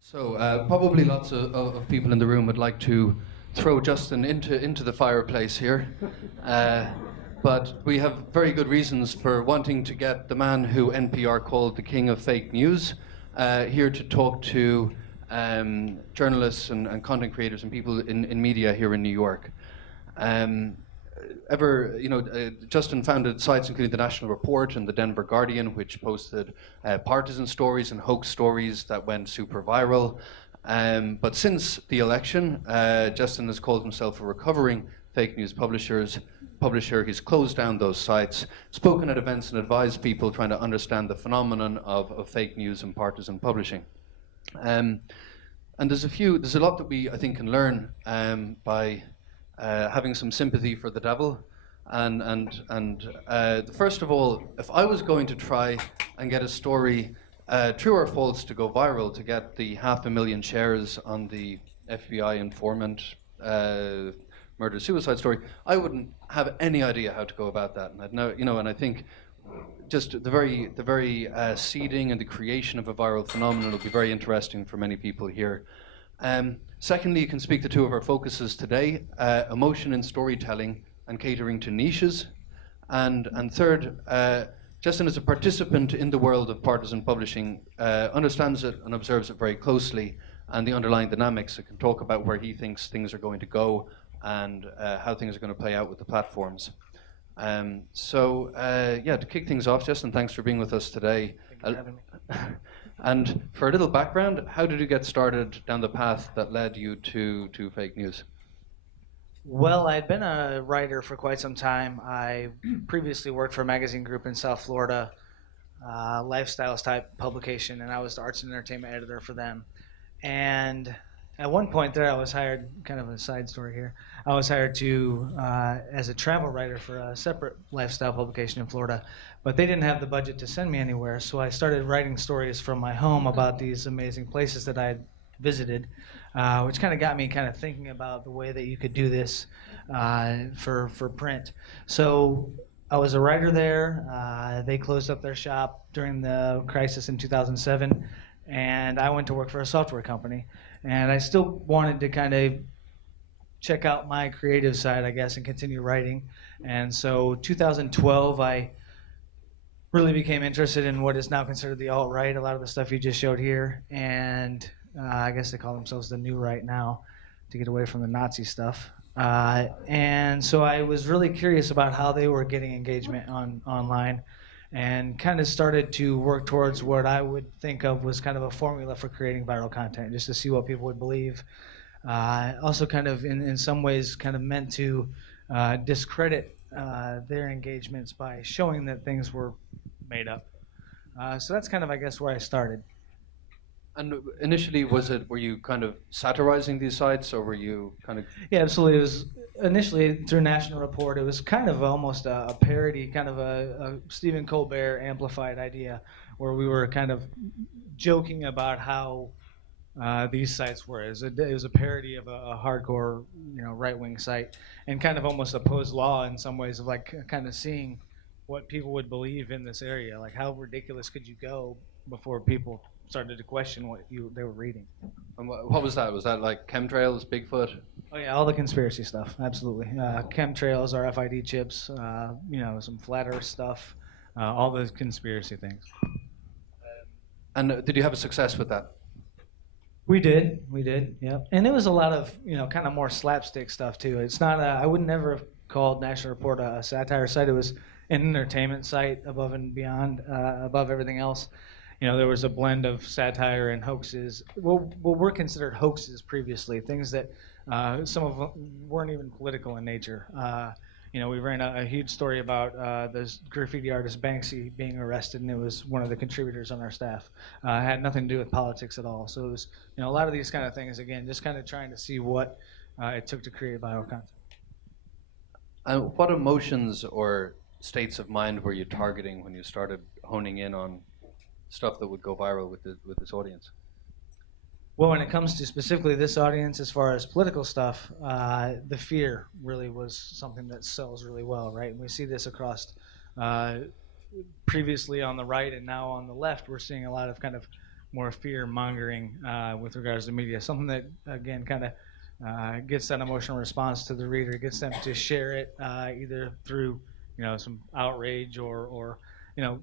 So probably lots of people in the room would like to throw Justin into the fireplace here, but we have very good reasons for wanting to get the man who NPR called the king of fake news here to talk to journalists and content creators and people in media here in New York. Justin founded sites including the National Report and the Denver Guardian, which posted partisan stories and hoax stories that went super viral. But since the election, Justin has called himself a recovering fake news publisher. He's closed down those sites, spoken at events and advised people trying to understand the phenomenon of fake news and partisan publishing. And there's a lot that we, I think, can learn by having some sympathy for the devil, and first of all, if I was going to try and get a story, true or false, to go viral, to get the 500,000 shares on the FBI informant murder-suicide story, I wouldn't have any idea how to go about that, and I'd know, and I think just the very seeding and the creation of a viral phenomenon will be very interesting for many people here. Secondly, you can speak to two of our focuses today, emotion in storytelling and catering to niches. And third, Justin is a participant in the world of partisan publishing, understands it and observes it very closely, and the underlying dynamics. It can talk about where he thinks things are going to go and how things are going to play out with the platforms. To kick things off, Justin, thanks for being with us today. Thank you for having me. And for a little background, how did you get started down the path that led you to fake news? Well, I'd been a writer for quite some time. I previously worked for a magazine group in South Florida, lifestyles type publication, and I was the arts and entertainment editor for them. And at one point there, I was hired, kind of a side story here, I was hired to as a travel writer for a separate lifestyle publication in Florida, but they didn't have the budget to send me anywhere, so I started writing stories from my home about these amazing places that I had visited, which kind of got me kind of thinking about the way that you could do this for print. So I was a writer there. They closed up their shop during the crisis in 2007, and I went to work for a software company. And I still wanted to kind of check out my creative side, I guess, and continue writing. And so 2012, I really became interested in what is now considered the alt-right, a lot of the stuff you just showed here. And I guess they call themselves the new right now to get away from the Nazi stuff. And so I was really curious about how they were getting engagement online, and kind of started to work towards what I would think of was kind of a formula for creating viral content, just to see what people would believe. Also kind of in some ways kind of meant to discredit their engagements by showing that things were made up. So that's kind of, I guess, where I started. And initially, were you kind of satirizing these sites, or were you kind of... Yeah, absolutely. It was initially through National Report. It was kind of almost a parody, kind of a Stephen Colbert amplified idea, where we were kind of joking about how these sites were. It was a parody of a hardcore, right-wing site, and kind of almost opposed law in some ways, of like kind of seeing what people would believe in this area. Like, how ridiculous could you go before people started to question what they were reading. And what was that? Was that like chemtrails, Bigfoot? Oh yeah, all the conspiracy stuff, absolutely. Chemtrails, RFID chips, some flat Earth stuff, all the conspiracy things. And did you have a success with that? We did, yep. And it was a lot of, kind of more slapstick stuff too. It's not, I would never have called National Report a satire site. It was an entertainment site above and beyond, above everything else. There was a blend of satire and hoaxes. What were considered hoaxes previously, things that some of them weren't even political in nature. We ran a huge story about this graffiti artist Banksy being arrested, and it was one of the contributors on our staff. It had nothing to do with politics at all. So it was, a lot of these kind of things, again, just kind of trying to see what it took to create viral content. What emotions or states of mind were you targeting when you started honing in on stuff that would go viral with this audience? Well, when it comes to specifically this audience, as far as political stuff, the fear really was something that sells really well, right? And we see this across previously on the right and now on the left. We're seeing a lot of kind of more fear mongering with regards to media. Something that again kind of gets that emotional response to the reader, gets them to share it either through some outrage or you know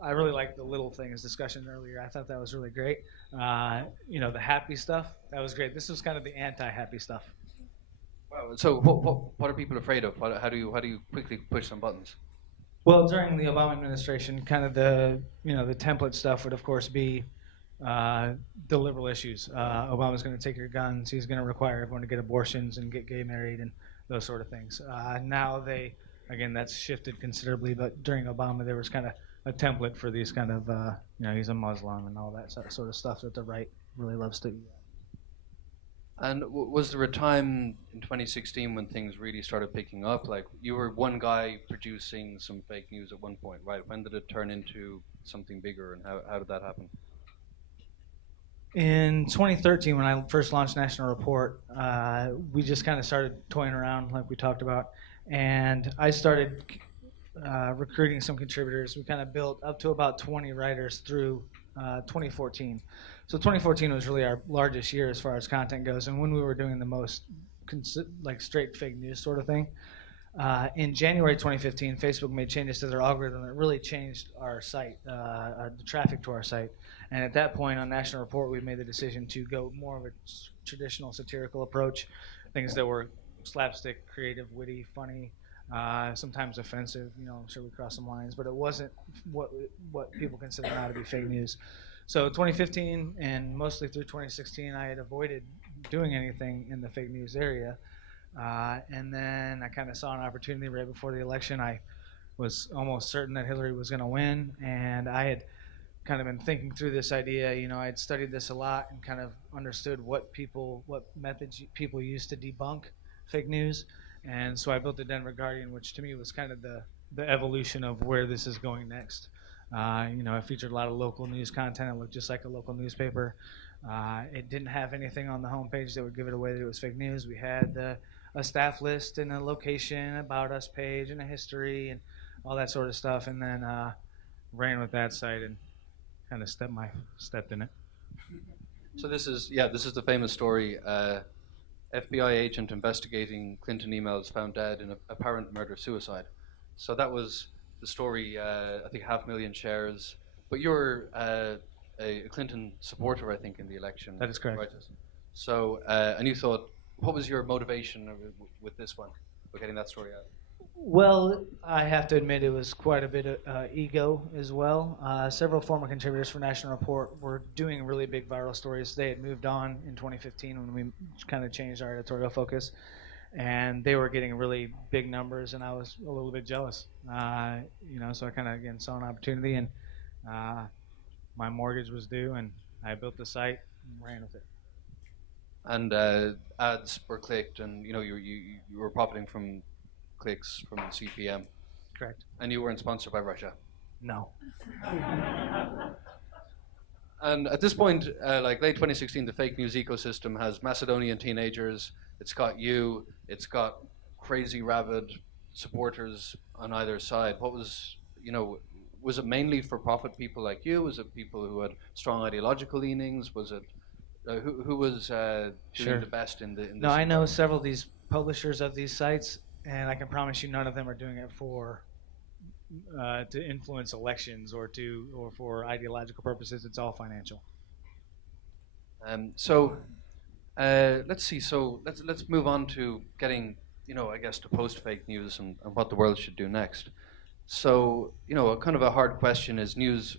I really like the little things discussion earlier. I thought that was really great. The happy stuff, that was great. This was kind of the anti-happy stuff. Wow. So what are people afraid of? How do you quickly push some buttons? Well, during the Obama administration, kind of the template stuff would of course be the liberal issues. Obama's going to take your guns. He's going to require everyone to get abortions and get gay married and those sort of things. Now that's shifted considerably, but during Obama there was kind of a template for these kind of he's a Muslim and all that sort of stuff that the right really loves to. And was there a time in 2016 when things really started picking up? Like, you were one guy producing some fake news at one point, right? When did it turn into something bigger, and how did that happen? In 2013, when I first launched National Report, we just kind of started toying around like we talked about, and I started recruiting some contributors. We kind of built up to about 20 writers through 2014. So 2014 was really our largest year as far as content goes, and when we were doing the most straight fake news sort of thing. In January 2015, Facebook made changes to their algorithm that really changed our site, the traffic to our site. And at that point on National Report, we made the decision to go more of a traditional satirical approach, things that were slapstick, creative, witty, funny, sometimes offensive. I'm sure we crossed some lines, but it wasn't what people consider now to be fake news. So 2015 and mostly through 2016, I had avoided doing anything in the fake news area. And then I kind of saw an opportunity right before the election. I was almost certain that Hillary was going to win, and I had kind of been thinking through this idea. I had studied this a lot and kind of understood what methods people use to debunk fake news. And so I built the Denver Guardian, which to me was kind of the evolution of where this is going next. I featured a lot of local news content. It looked just like a local newspaper. It didn't have anything on the homepage that would give it away that it was fake news. We had a staff list and a location, about us page, and a history and all that sort of stuff. And then ran with that site and kind of stepped in it. So this is the famous story. FBI agent investigating Clinton emails found dead in apparent murder-suicide. So that was the story. I think 500,000 shares. But you're a Clinton supporter, I think, in the election. That is correct. Right? So, and you thought, what was your motivation with this one, for getting that story out? Well, I have to admit it was quite a bit of ego as well. Several former contributors for National Report were doing really big viral stories. They had moved on in 2015 when we kind of changed our editorial focus, and they were getting really big numbers, and I was a little bit jealous. So I kind of, again, saw an opportunity, and my mortgage was due, and I built the site and ran with it. And ads were clicked, and you were profiting from clicks from the CPM. Correct. And you weren't sponsored by Russia? No. And at this point, like late 2016, the fake news ecosystem has Macedonian teenagers. It's got you. It's got crazy, rabid supporters on either side. What was it mainly for profit people like you? Was it people who had strong ideological leanings? Was it who was doing the best in the? No, I know several of these publishers of these sites, and I can promise you none of them are doing it for to influence elections or for ideological purposes. It's all financial. Let's see. So let's move on to getting I guess to post fake news and what the world should do next. So kind of a hard question is news.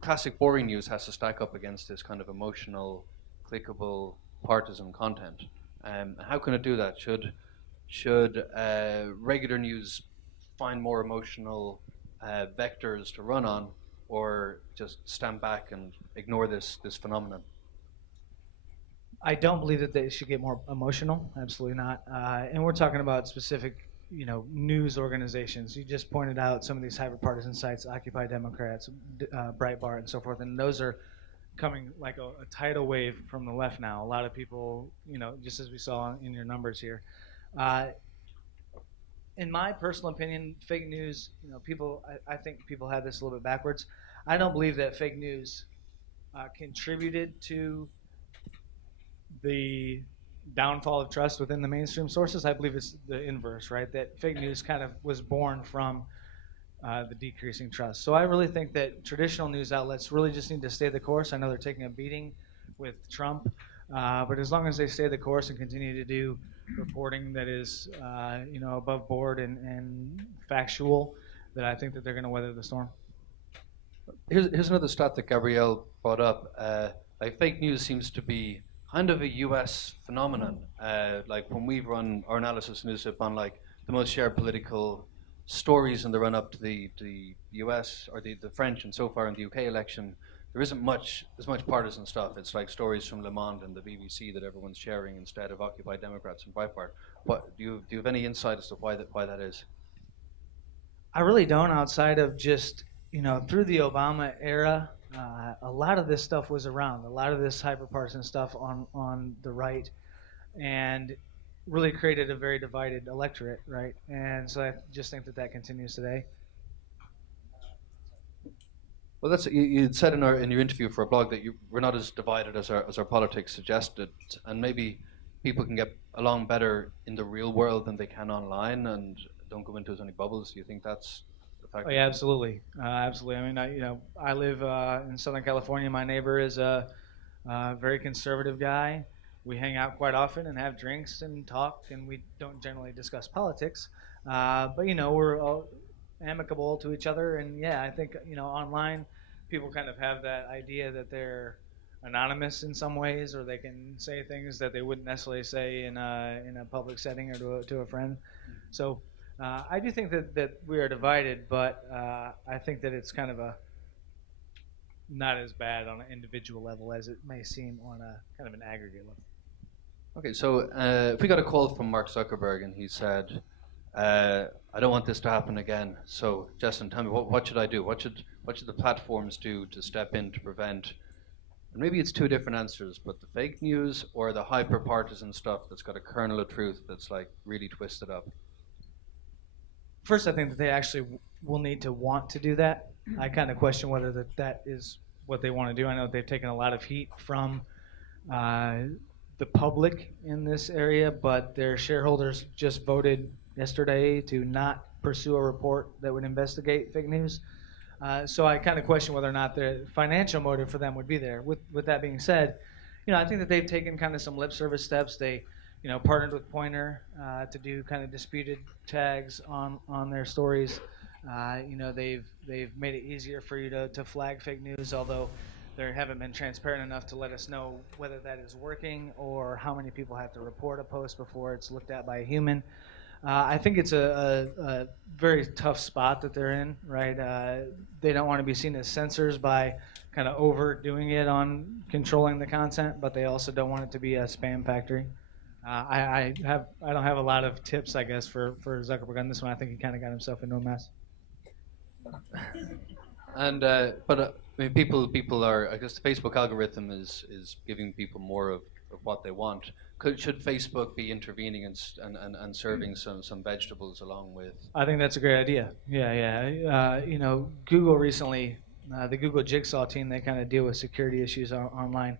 Classic boring news has to stack up against this kind of emotional, clickable, partisan content. How can it do that? Should regular news find more emotional vectors to run on, or just stand back and ignore this phenomenon? I don't believe that they should get more emotional. Absolutely not. And we're talking about specific, news organizations. You just pointed out some of these hyper-partisan sites, Occupy Democrats, Breitbart, and so forth, and those are coming like a tidal wave from the left now. A lot of people, just as we saw in your numbers here. In my personal opinion, fake news, I think people have this a little bit backwards. I don't believe that fake news contributed to the downfall of trust within the mainstream sources. I believe it's the inverse, right? That fake news kind of was born from the decreasing trust. So I really think that traditional news outlets really just need to stay the course. I know they're taking a beating with Trump, but as long as they stay the course and continue to do reporting that is, above board and factual, that I think that they're going to weather the storm. Here's another stat that Gabrielle brought up. Like fake news seems to be kind of a U.S. phenomenon. Like when we run our analysis newswhip on like the most shared political stories in the run up to the U.S. or the French and so far in the UK election, there isn't as much partisan stuff. It's like stories from Le Monde and the BBC that everyone's sharing instead of Occupy Democrats and Breitbart. What do you have any insight as to why that is? I really don't, outside of just through the Obama era. A lot of this stuff was around, a lot of this hyperpartisan stuff on the right, and really created a very divided electorate, right? And so I just think that continues today. Well, that's you said in your interview for a blog that we're not as divided as our politics suggested, and maybe people can get along better in the real world than they can online, and don't go into as many bubbles. Do you think that's the fact? Oh yeah, absolutely, absolutely. I mean, I live in Southern California. My neighbor is a very conservative guy. We hang out quite often and have drinks and talk, and we don't generally discuss politics. But we're all amicable to each other, and yeah, I think online people kind of have that idea that they're anonymous in some ways, or they can say things that they wouldn't necessarily say in a public setting or to a friend. So I do think that we are divided, but I think that it's kind of not as bad on an individual level as it may seem on a kind of an aggregate level. Okay, so if we got a call from Mark Zuckerberg and he said, I don't want this to happen again. So, Jestin, tell me, what should I do? What should the platforms do to step in to prevent? And maybe it's two different answers, but the fake news or the hyper-partisan stuff that's got a kernel of truth that's like really twisted up. First, I think that they actually will need to want to do that. I kind of question whether that is what they want to do. I know that they've taken a lot of heat from the public in this area, but their shareholders just voted yesterday to not pursue a report that would investigate fake news. So I kind of question whether or not the financial motive for them would be there. With that being said, I think that they've taken kind of some lip service steps. They, partnered with Pointer to do kind of disputed tags on their stories. They've made it easier for you to flag fake news, although they haven't been transparent enough to let us know whether that is working or how many people have to report a post before it's looked at by a human. I think it's a very tough spot that they're in, right? They don't want to be seen as censors by kind of overdoing it on controlling the content, but they also don't want it to be a spam factory. I don't have a lot of tips, I guess, for Zuckerberg on this one. I think he kind of got himself into a mess. And I mean, people are. I guess the Facebook algorithm is giving people more of what they want. Should Facebook be intervening and serving some vegetables along with? I think that's a great idea. Yeah. Google recently, the Google Jigsaw team, they kind of deal with security issues online.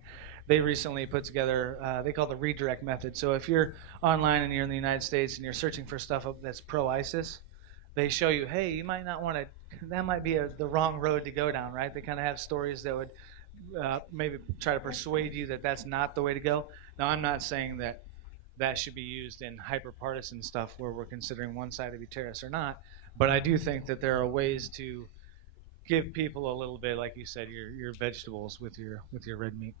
They recently put together, they call it the redirect method. So if you're online and you're in the United States and you're searching for stuff that's pro-ISIS, they show you, hey, you might not want to, that might be the wrong road to go down, right? They kind of have stories that would maybe try to persuade you that that's not the way to go. Now, I'm not saying that should be used in hyper-partisan stuff where we're considering one side to be terrorists or not, but I do think that there are ways to give people a little bit, like you said, your vegetables with your red meat.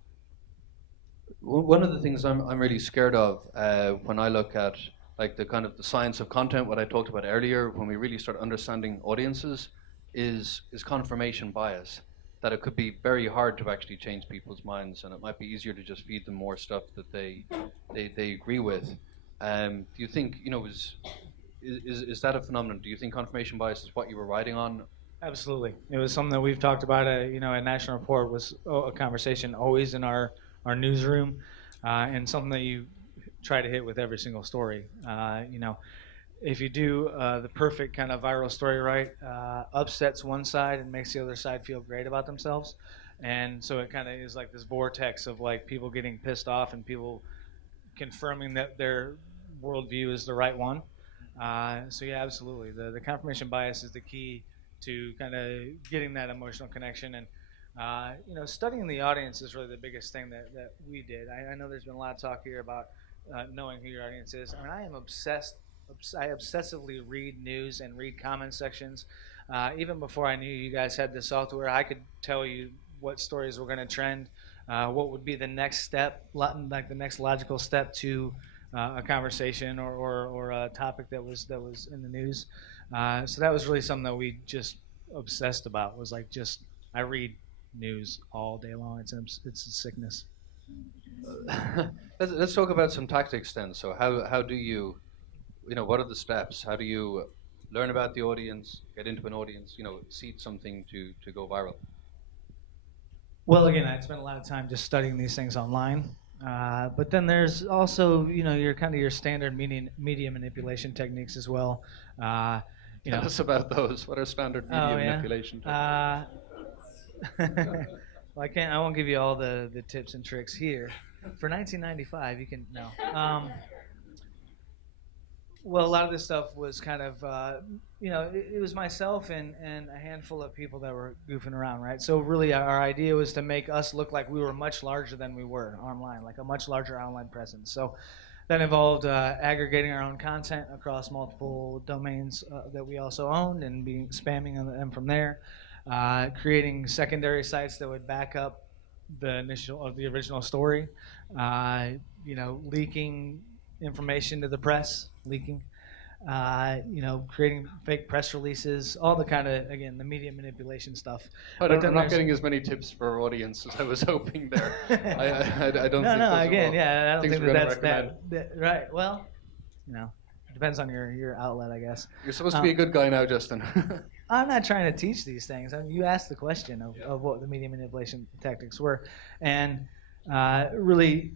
One of the things I'm really scared of when I look at like the kind of the science of content, what I talked about earlier, when we really start understanding audiences, is confirmation bias. That it could be very hard to actually change people's minds, and it might be easier to just feed them more stuff that they agree with. Do you think is that a phenomenon? Do you think confirmation bias is what you were riding on? Absolutely, it was something that we've talked about. A National Report was a conversation always in our newsroom, and something that you try to hit with every single story. if you do the perfect kind of viral story right, upsets one side and makes the other side feel great about themselves. And so it kind of is like this vortex of like people getting pissed off and people confirming that their worldview is the right one. So yeah, absolutely. The confirmation bias is the key to kind of getting that emotional connection. And studying the audience is really the biggest thing that we did. I know there's been a lot of talk here about knowing who your audience is. I mean, I am obsessed. I obsessively read news and read comment sections. Even before I knew you guys had the software, I could tell you what stories were going to trend, what would be the next step, like the next logical step to a conversation or a topic that was in the news. So that was really something that we just obsessed about. Was like just I read news all day long. It's a sickness. Let's talk about some tactics then. So how do you, what are the steps? How do you learn about the audience, get into an audience, seed something to go viral? Well, again, I spent a lot of time just studying these things online. But then there's also, your standard media manipulation techniques as well. Tell us about those. What are standard media manipulation techniques? Well, I won't give you all the tips and tricks here. For 1995, you can no. Well, a lot of this stuff was kind of, it was myself and a handful of people that were goofing around, right? So really our idea was to make us look like we were much larger than we were online, like a much larger online presence. So that involved aggregating our own content across multiple domains that we also owned and spamming them from there, creating secondary sites that would back up the original story, leaking information to the press, creating fake press releases, all the kind of, again, the media manipulation stuff. I'm not getting as many tips for our audience as I was hoping there. I don't think No, again, I don't think that's that. Right, well, it depends on your outlet, I guess. You're supposed to be a good guy now, Justin. I'm not trying to teach these things. I mean, you asked the question of what the media manipulation tactics were. And really,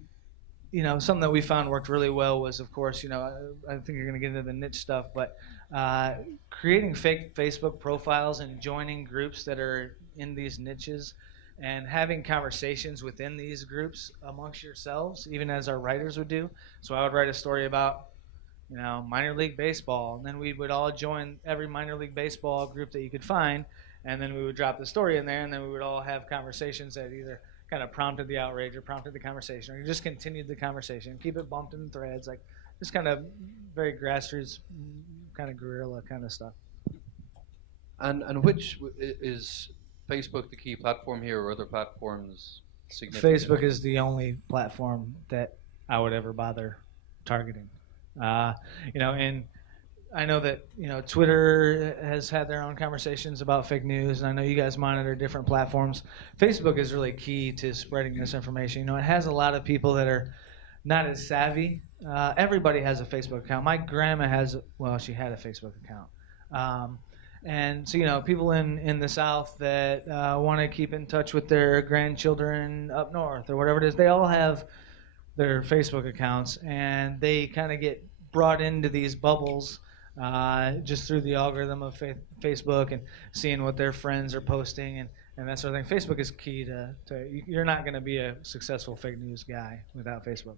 something that we found worked really well was, of course, I think you're going to get into the niche stuff, but creating fake Facebook profiles and joining groups that are in these niches and having conversations within these groups amongst yourselves, even as our writers would do. So I would write a story about, minor league baseball, and then we would all join every minor league baseball group that you could find, and then we would drop the story in there, and then we would all have conversations that either kind of prompted the outrage or prompted the conversation, or you just continued the conversation, keep it bumped in threads, like just kind of very grassroots, kind of guerrilla kind of stuff. And which is Facebook the key platform here, or other platforms significant? Facebook is the only platform that I would ever bother targeting. And I know that Twitter has had their own conversations about fake news, and I know you guys monitor different platforms. Facebook is really key to spreading this information. It has a lot of people that are not as savvy. Everybody has a Facebook account. My grandma she had a Facebook account. And so people in the South that want to keep in touch with their grandchildren up north or whatever it is, they all have their Facebook accounts, and they kind of get brought into these bubbles just through the algorithm of Facebook and seeing what their friends are posting and that sort of thing. Facebook is key to you're not going to be a successful fake news guy without Facebook.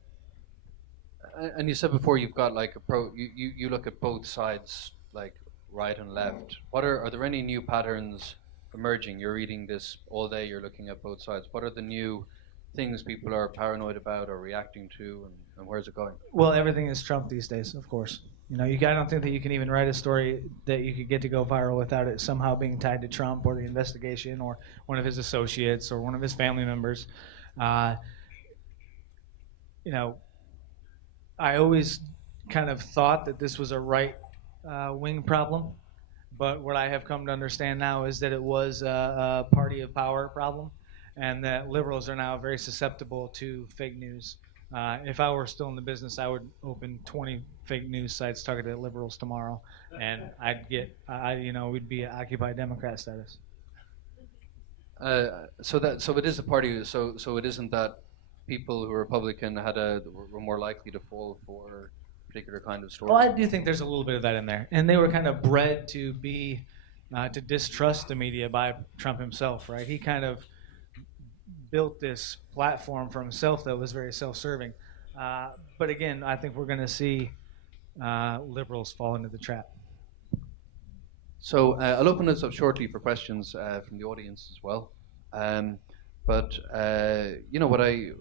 And you said before you've got like you look at both sides, like right and left. Are there any new patterns emerging? You're reading this all day, you're looking at both sides. What are the new things people are paranoid about or reacting to, and where's it going? Well, everything is Trump these days, of course. I don't think that you can even write a story that you could get to go viral without it somehow being tied to Trump or the investigation or one of his associates or one of his family members. I always kind of thought that this was a right-wing problem, but what I have come to understand now is that it was a party of power problem, and that liberals are now very susceptible to fake news. If I were still in the business, I would open 20 fake news sites targeted at liberals tomorrow, and we'd be at Occupy Democrat status. So it is a party. So it isn't that people who are Republican were more likely to fall for particular kind of story? Well, I do think there's a little bit of that in there, and they were kind of bred to be to distrust the media by Trump himself, right? He kind of built this platform for himself that was very self-serving. But again, I think we're going to see liberals fall into the trap. So I'll open this up shortly for questions from the audience as well. But you know what I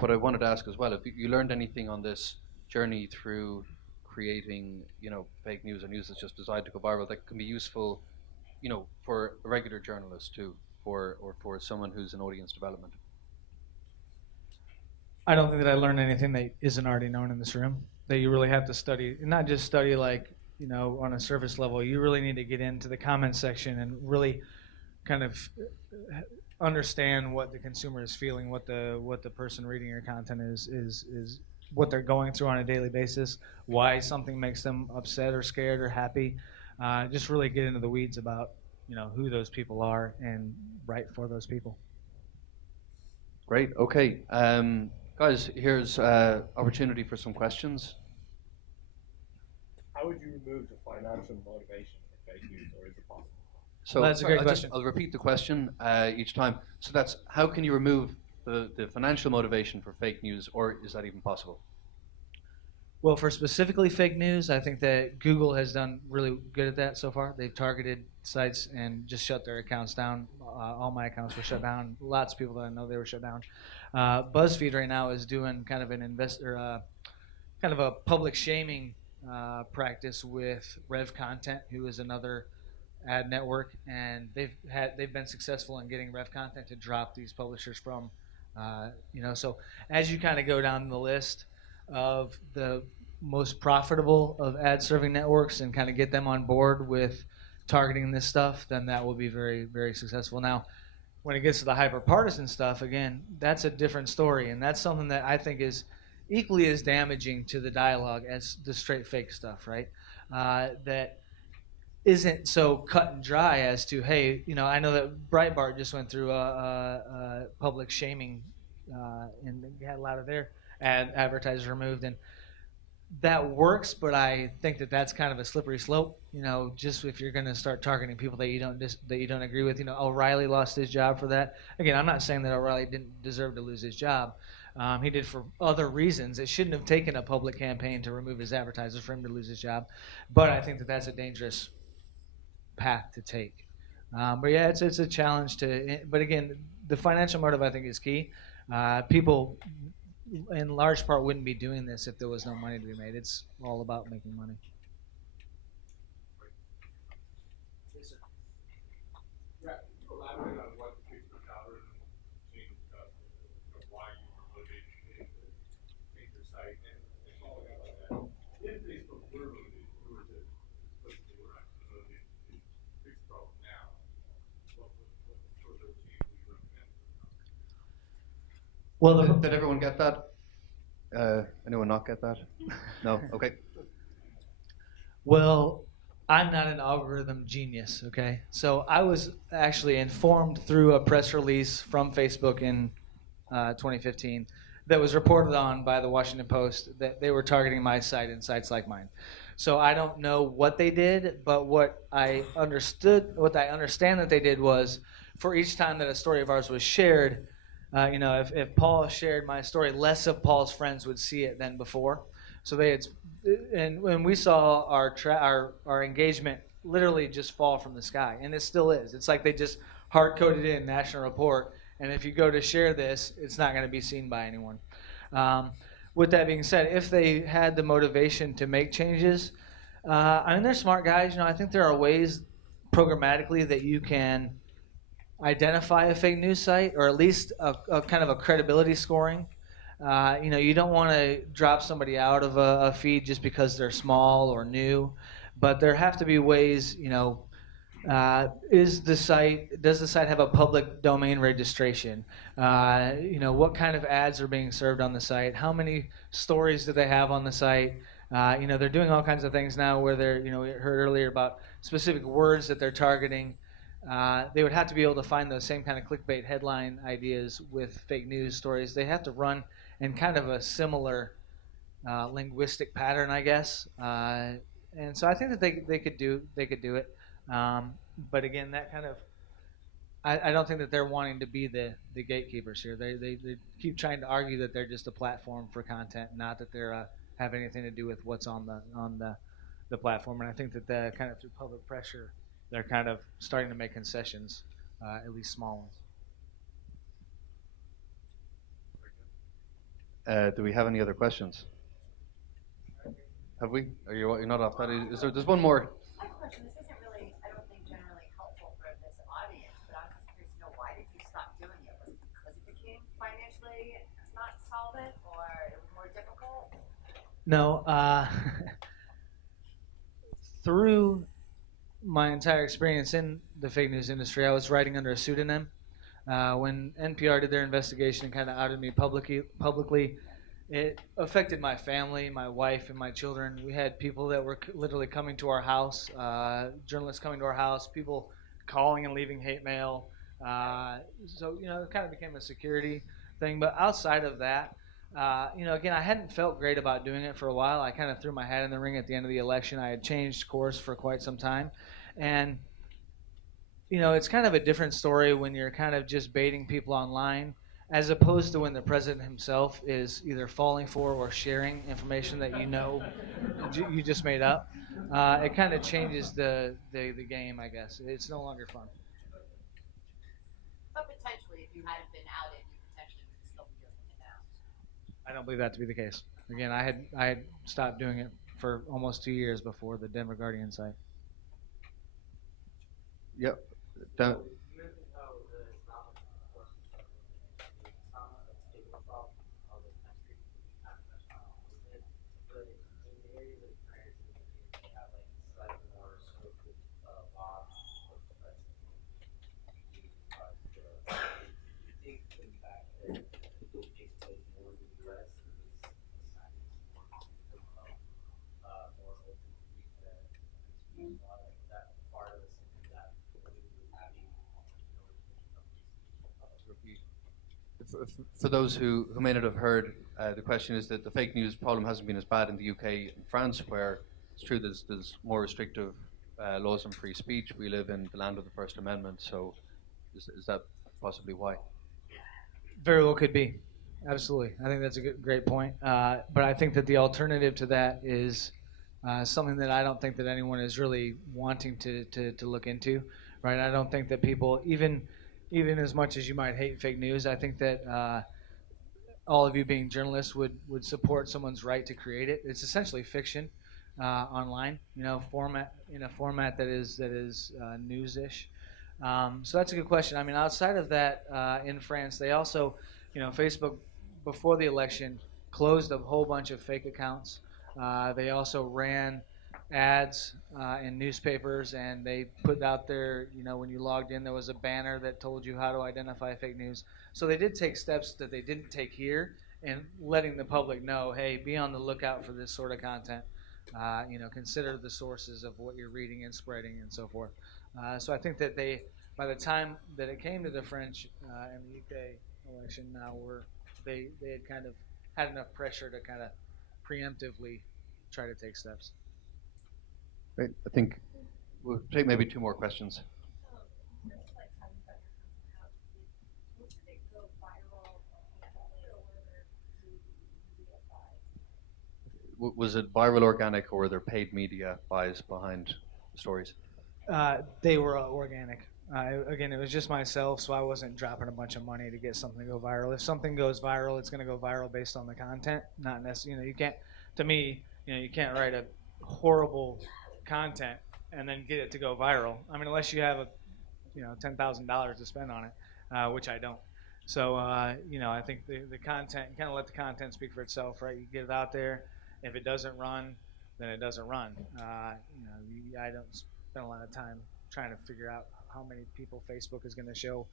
wanted to ask as well. If you learned anything on this journey through creating, fake news or news that's just designed to go viral that can be useful, for a regular journalist too, or for someone who's in audience development. I don't think that I learned anything that isn't already known in this room. That you really have to study, not just study like on a surface level. You really need to get into the comment section and really kind of understand what the consumer is feeling, what the person reading your content is what they're going through on a daily basis, why something makes them upset or scared or happy. Just really get into the weeds about who those people are and write for those people. Great. Okay, guys, here's opportunity for some questions. How would you remove the financial motivation for fake news, or is it possible? So that's a great question. I'll repeat the question each time. So that's, how can you remove the financial motivation for fake news, or is that even possible? Well, for specifically fake news, I think that Google has done really good at that so far. They've targeted sites and just shut their accounts down. All my accounts were shut down. Lots of people that I know, they were shut down. BuzzFeed right now is doing kind of kind of a public shaming practice with Rev Content, who is another ad network, and they've been successful in getting Rev Content to drop these publishers from, So as you kind of go down the list of the most profitable of ad-serving networks and kind of get them on board with targeting this stuff, then that will be very, very successful. Now, when it gets to the hyper-partisan stuff, again, that's a different story, and that's something that I think is equally as damaging to the dialogue as the straight fake stuff, right? That isn't so cut and dry as to, hey, I know that Breitbart just went through a public shaming and they had a lot of their advertisers removed, and that works, but I think that that's kind of a slippery slope. Just if you're going to start targeting people that you don't agree with. O'Reilly lost his job for that. Again, I'm not saying that O'Reilly didn't deserve to lose his job. He did for other reasons. It shouldn't have taken a public campaign to remove his advertisers for him to lose his job. But I think that that's a dangerous path to take. But yeah, it's a challenge to. But again, the financial motive I think is key. People, in large part, wouldn't be doing this if there was no money to be made. It's all about making money. Yes, sir. Yeah, can you elaborate on what the Facebook algorithm changed, why you were motivated to change your site, and following up on that, if Facebook were motivated, they were actually motivated to fix the problem now, what sort of change would you recommend? Well, Did everyone get that? Anyone not get that? No? Okay. Well, I'm not an algorithm genius, okay? So I was actually informed through a press release from Facebook in 2015 that was reported on by the Washington Post that they were targeting my site and sites like mine. So I don't know what they did, but what I understand that they did was, for each time that a story of ours was shared, if Paul shared my story, less of Paul's friends would see it than before. So and when we saw our engagement literally just fall from the sky, and it still is. It's like they just hard-coded in National Report, and if you go to share this, it's not going to be seen by anyone. With that being said, if they had the motivation to make changes, they're smart guys. I think there are ways programmatically that you can identify a fake news site, or at least a kind of a credibility scoring. You don't want to drop somebody out of a feed just because they're small or new, but there have to be ways. Does the site have a public domain registration? What kind of ads are being served on the site? How many stories do they have on the site? They're doing all kinds of things now where they're, we heard earlier about specific words that they're targeting. They would have to be able to find those same kind of clickbait headline ideas with fake news stories. They have to run in kind of a similar linguistic pattern, I guess. And so I think that they could do it. But again, that kind of I don't think that they're wanting to be the gatekeepers here. They keep trying to argue that they're just a platform for content, not that they're have anything to do with what's on the platform. And I think that the kind of through public pressure, they're kind of starting to make concessions, at least small ones. Do we have any other questions? Have we? You're not off that? Is there? There's one more. My question. This isn't really, I don't think, generally helpful for this audience, but I'm just curious to know, why did you stop doing it? Was it because it became financially not solvent, or it was more difficult? No. Through my entire experience in the fake news industry, I was writing under a pseudonym. When NPR did their investigation and kind of outed me publicly, it affected my family, my wife, and my children. We had people that were literally coming to our house, journalists coming to our house, people calling and leaving hate mail. So, it kind of became a security thing. But outside of that, again, I hadn't felt great about doing it for a while. I kind of threw my hat in the ring at the end of the election. I had changed course for quite some time. And, it's kind of a different story when you're kind of just baiting people online, as opposed to when the president himself is either falling for or sharing information that you just made up. It kind of changes the game, I guess. It's no longer fun. But potentially, if you hadn't been outed, you potentially would still be doing it now. I don't believe that to be the case. Again, I had stopped doing it for almost 2 years before the Denver Guardian site. Yep. For those who may not have heard, the question is that the fake news problem hasn't been as bad in the UK and France, where it's true there's more restrictive laws on free speech. We live in the land of the First Amendment, so is that possibly why? Very well could be. Absolutely. I think that's a great point. But I think that the alternative to that is something that I don't think that anyone is really wanting to look into, right? I don't think that people, even as much as you might hate fake news, I think that all of you being journalists would support someone's right to create it. It's essentially fiction online, format in a format that is news-ish. So that's a good question. I mean, outside of that, in France, they also, Facebook before the election closed a whole bunch of fake accounts. They also ran ads in newspapers, and they put out there, when you logged in, there was a banner that told you how to identify fake news. So they did take steps that they didn't take here, and letting the public know, hey, be on the lookout for this sort of content. Consider the sources of what you're reading and spreading and so forth. So I think that by the time that it came to the French and the UK election, they had kind of had enough pressure to kind of preemptively try to take steps. Great. I think we'll take maybe 2 more questions. Was it viral, organic, or were there paid media buys behind the stories? They were organic. Again, it was just myself, so I wasn't dropping a bunch of money to get something to go viral. If something goes viral, it's going to go viral based on the content, not necessarily. You can't. To me, you can't write a horrible content and then get it to go viral. I mean, unless you have $10,000 to spend on it, which I don't. So, I think the content, you kind of let the content speak for itself, right? You get it out there. If it doesn't run, then it doesn't run. I don't spend a lot of time trying to figure out how many people Facebook is going to show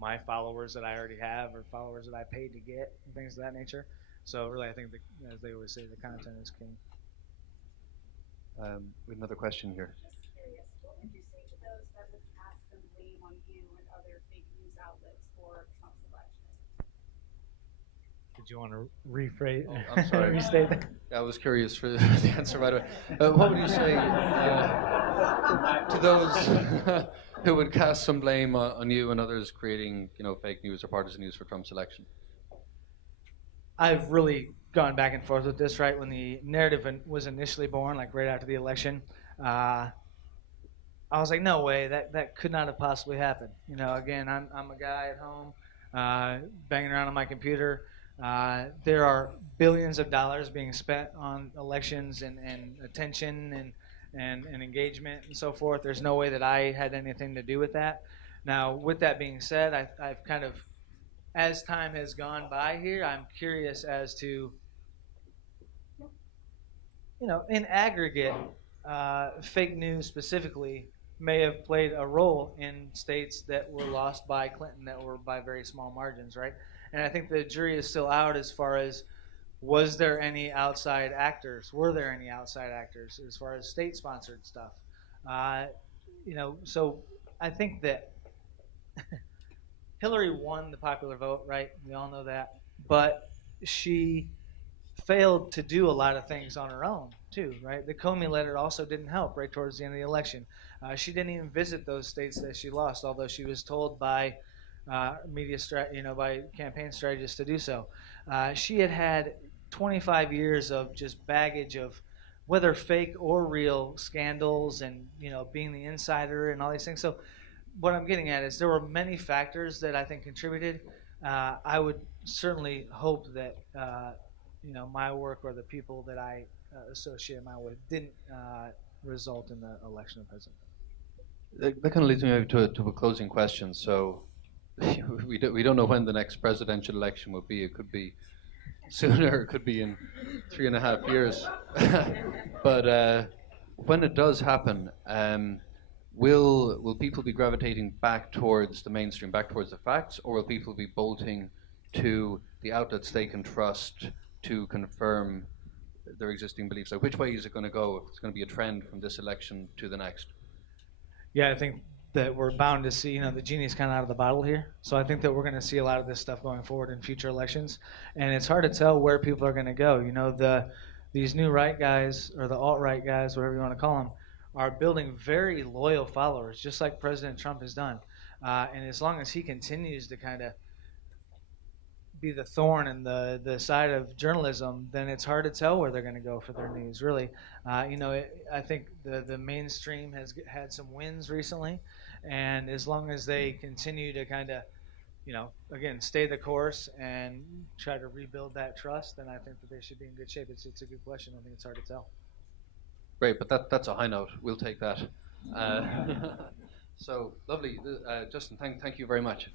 my followers that I already have or followers that I paid to get and things of that nature. So really, I think, as they always say, the content is king. We have another question here. Just curious, what would you say to those that would cast some blame on you and other fake news outlets for Trump's election? Did you want to rephrase? Oh, I'm sorry. Restate that? I was curious for the answer right away. What would you say to those who would cast some blame on you and others creating, fake news or partisan news for Trump's election? I've really gone back and forth with this, right? When the narrative was initially born, like right after the election, I was like, no way, that could not have possibly happened. Again, I'm a guy at home banging around on my computer. There are billions of dollars being spent on elections and attention and engagement and so forth. There's no way that I had anything to do with that. Now, with that being said, I've kind of, as time has gone by here, I'm curious as to, in aggregate, fake news specifically may have played a role in states that were lost by Clinton that were by very small margins, right? And I think the jury is still out as far as were there any outside actors as far as state-sponsored stuff? So I think that Hillary won the popular vote, right? We all know that. But she failed to do a lot of things on her own, too, right? The Comey letter also didn't help right towards the end of the election. She didn't even visit those states that she lost, although she was told by by campaign strategists to do so. She had 25 years of just baggage of whether fake or real scandals and, being the insider and all these things. So what I'm getting at is there were many factors that I think contributed. I would certainly hope that, my work or the people that I associate my with didn't result in the election of president. That kind of leads me maybe to a closing question. So we don't know when the next presidential election will be. It could be sooner. It could be in 3.5 years. But when it does happen, will people be gravitating back towards the mainstream, back towards the facts, or will people be bolting to the outlets they can trust to confirm their existing beliefs? Like, which way is it going to go? If it's going to be a trend from this election to the next? Yeah, I think that we're bound to see, the genie's kind of out of the bottle here. So I think that we're going to see a lot of this stuff going forward in future elections. And it's hard to tell where people are going to go. These new right guys, or the alt-right guys, whatever you want to call them, are building very loyal followers, just like President Trump has done. And as long as he continues to kind of be the thorn in the side of journalism, then it's hard to tell where they're going to go for their news, really. I think the mainstream has had some wins recently, and as long as they continue to kind of, again, stay the course and try to rebuild that trust, then I think that they should be in good shape. It's a good question. I think it's hard to tell. Great, but that's a high note. We'll take that. So lovely, Justin. Thank you very much.